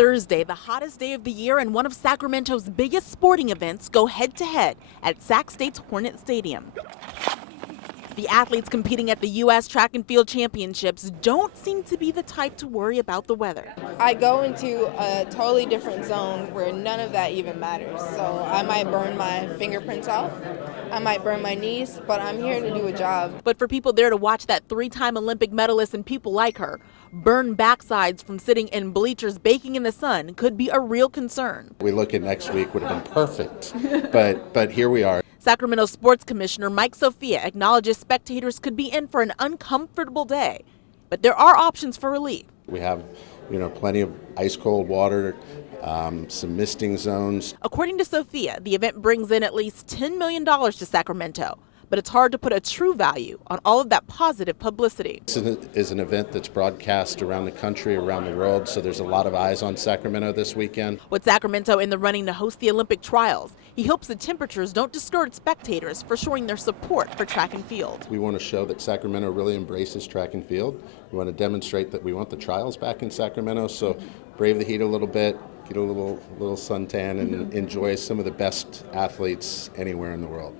Thursday, the hottest day of the year and one of Sacramento's biggest sporting events, go head-to-head at Sac State's Hornet Stadium. The athletes competing at the U.S. Track and Field Championships don't seem to be the type to worry about the weather. I go into a totally different zone where none of that even matters. So I might burn my fingerprints off, I might burn my knees, but I'm here to do a job. But for people there to watch that three-time Olympic medalist and people like her burn backsides from sitting in bleachers baking in the sun could be a real concern. We look at next week would have been perfect, but here we are. Sacramento Sports Commissioner Mike Sofia acknowledges spectators could be in for an uncomfortable day, but there are options for relief. We have, plenty of ice cold water, some misting zones. According to Sofia, the event brings in at least $10 million to Sacramento, but it's hard to put a true value on all of that positive publicity. This is an event that's broadcast around the country, around the world, so there's a lot of eyes on Sacramento this weekend. With Sacramento in the running to host the Olympic trials, he hopes the temperatures don't discourage spectators for showing their support for track and field. We want to show that Sacramento really embraces track and field. We want to demonstrate that we want the trials back in Sacramento, so brave the heat a little bit, get a little suntan, and enjoy some of the best athletes anywhere in the world.